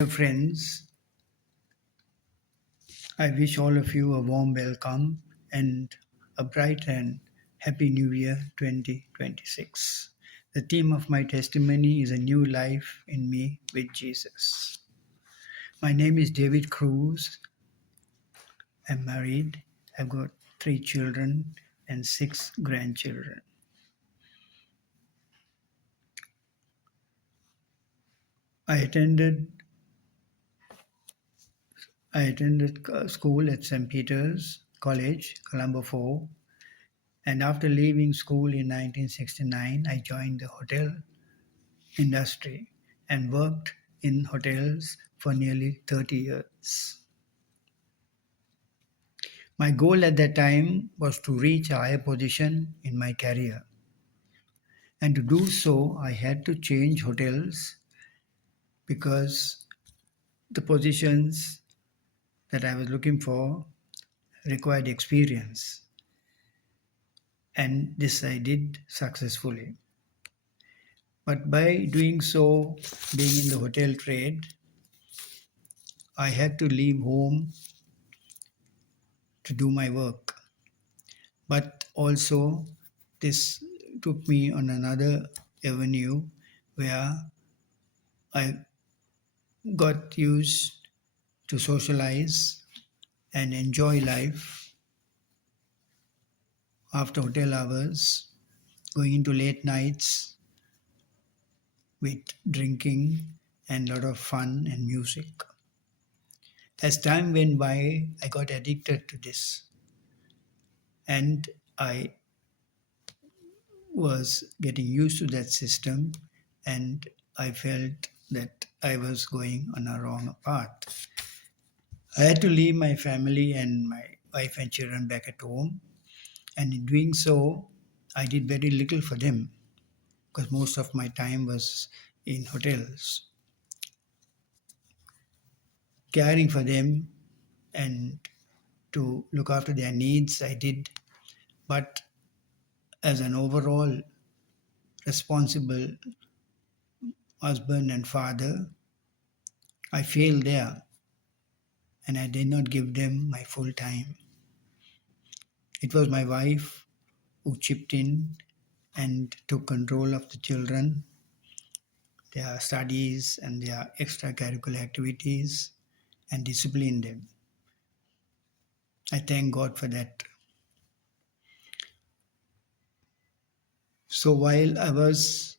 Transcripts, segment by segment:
Dear friends, I wish all of you a warm welcome and a bright and happy new year 2026. The theme of my testimony is a new life in me with Jesus. My name is David Cruz. I'm married. I've got 3 children and 6 grandchildren. I attended school at St. Peter's College, Colombo 4. And after leaving school in 1969, I joined the hotel industry and worked in hotels for nearly 30 years. My goal at that time was to reach a higher position in my career. And to do so, I had to change hotels because the positions that I was looking for required experience. And this I did successfully. But by doing so, being in the hotel trade, I had to leave home to do my work. But also, this took me on another avenue where I got used to socialize and enjoy life after hotel hours, going into late nights with drinking and a lot of fun and music. As time went by, I got addicted to this, and I was getting used to that system, and I felt that I was going on a wrong path. I had to leave my family and my wife and children back at home, and in doing so, I did very little for them because most of my time was in hotels. Caring for them and to look after their needs, I did, but as an overall responsible husband and father, I failed there and I did not give them my full time. It was my wife who chipped in and took control of the children, their studies and their extracurricular activities, and disciplined them. I thank God for that. So while I was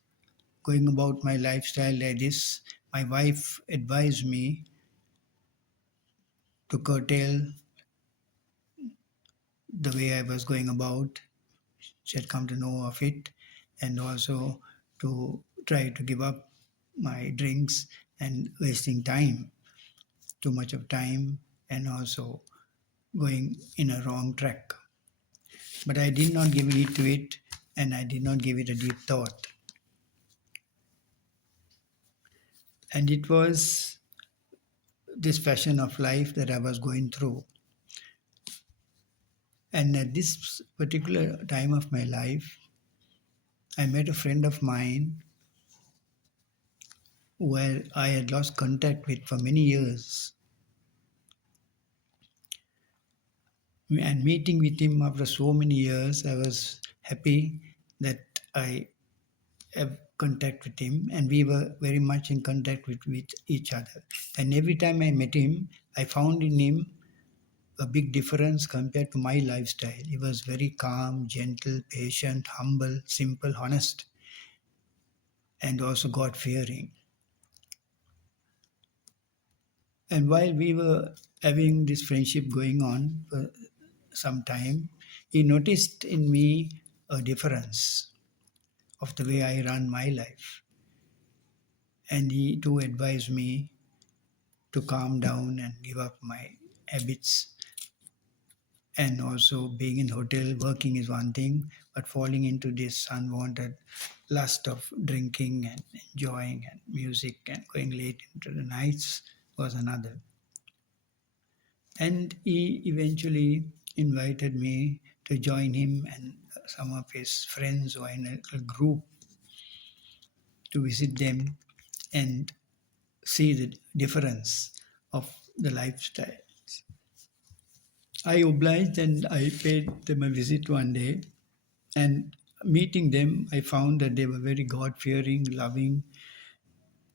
going about my lifestyle like this, my wife advised me to curtail the way I was going about. She had come to know of it, and also to try to give up my drinks and wasting time, too much of time, and also going in a wrong track. But I did not give heed to it, and I did not give it a deep thought. And it was this fashion of life that I was going through. And at this particular time of my life, I met a friend of mine where I had lost contact with for many years. And meeting with him after so many years, I was happy that I have contact with him, and we were very much in contact with each other. And every time I met him, I found in him a big difference compared to my lifestyle. He was very calm, gentle, patient, humble, simple, honest, and also God fearing. And while we were having this friendship going on for some time, he noticed in me a difference of the way I run my life. And he too advised me to calm down and give up my habits. And also being in hotel working is one thing, but falling into this unwanted lust of drinking and enjoying and music and going late into the nights was another. And he eventually invited me to join him and some of his friends who are in a little group to visit them and see the difference of the lifestyle. I obliged and I paid them a visit one day. And meeting them, I found that they were very God fearing, loving,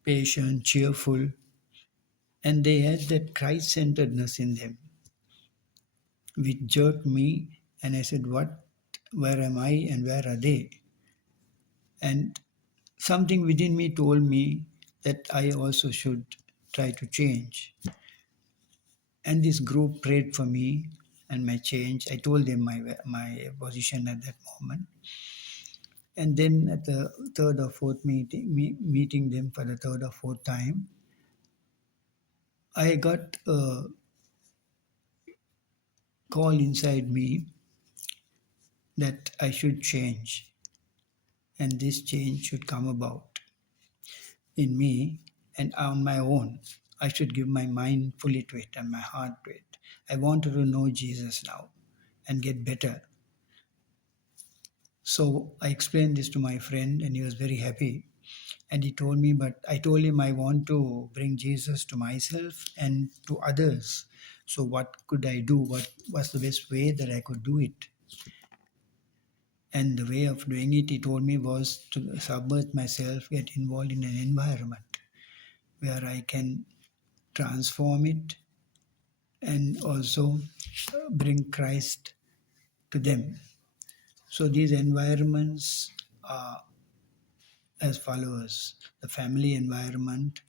patient, cheerful, and they had that Christ centeredness in them, which jerked me. And I said, "What? Where am I and where are they?" And something within me told me that I also should try to change. And this group prayed for me and my change. I told them my position at that moment. And then at the third or fourth meeting them for the third or fourth time, I got a call inside me that I should change and this change should come about in me and on my own. I should give my mind fully to it and my heart to it. I wanted to know Jesus now and get better. So I explained this to my friend and he was very happy. And he told me, but I told him I want to bring Jesus to myself and to others. So what could I do? What was the best way that I could do it? And the way of doing it, he told me, was to submerge myself, get involved in an environment where I can transform it and also bring Christ to them. So these environments are as follows: the family environment,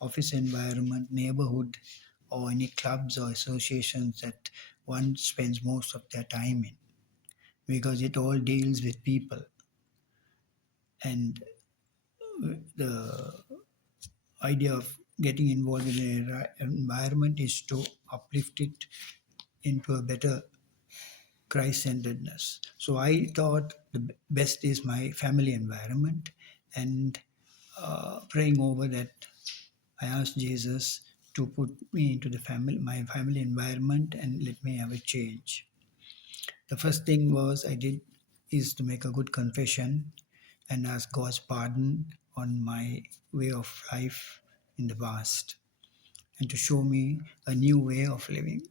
office environment, neighborhood, or any clubs or associations that one spends most of their time in, because it all deals with people. And the idea of getting involved in an environment is to uplift it into a better Christ centeredness. So I thought the best is my family environment, and praying over that, I asked Jesus to put me into my family environment and let me have a change. The first thing was I did is to make a good confession and ask God's pardon on my way of life in the past and to show me a new way of living.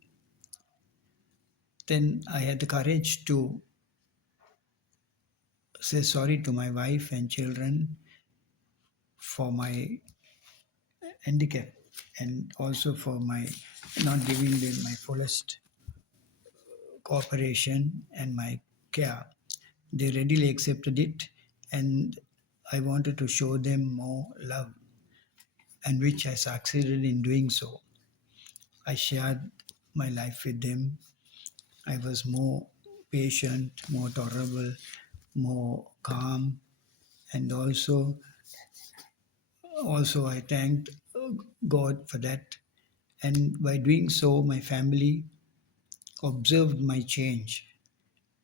Then I had the courage to say sorry to my wife and children for my handicap and also for my not giving them my fullest cooperation and my care. They readily accepted it, and I wanted to show them more love, and which I succeeded in doing so. I shared my life with them. I was more patient, more tolerable, more calm, and also I thanked God for that. And by doing so, my family observed my change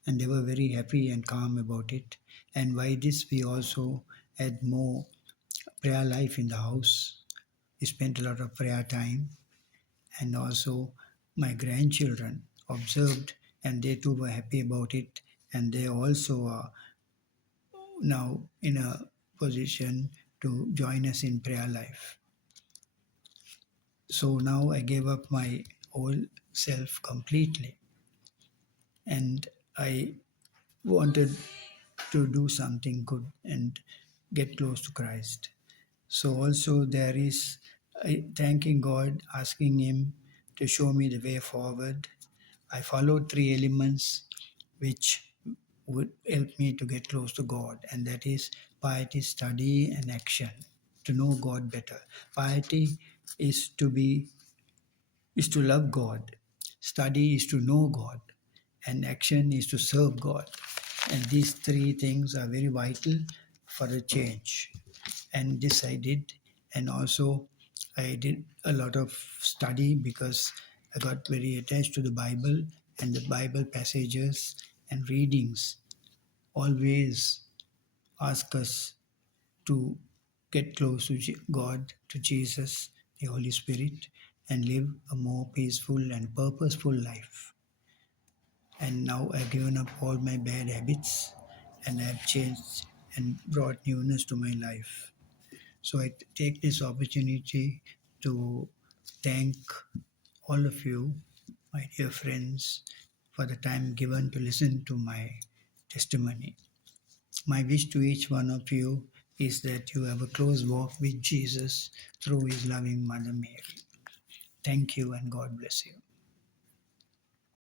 and they were very happy and calm about it. And by this, we also had more prayer life in the house. We spent a lot of prayer time, and also my grandchildren observed and they too were happy about it. And they also are now in a position to join us in prayer life. So now I gave up my whole self completely and I wanted to do something good and get close to Christ. So also there is thanking God, asking Him to show me the way forward. I followed three elements which would help me to get close to God, and that is piety, study, and action. To know God better. Piety is to love God. Study is to know God, and action is to serve God. And these three things are very vital for a change. And this I did, and also I did a lot of study because I got very attached to the Bible and the Bible passages and readings always ask us to get close to God, to Jesus, the Holy Spirit, and live a more peaceful and purposeful life. And now I've given up all my bad habits and I've changed and brought newness to my life. So I take this opportunity to thank all of you, my dear friends, for the time given to listen to my testimony. My wish to each one of you is that you have a close walk with Jesus through his loving Mother Mary. Thank you and God bless you.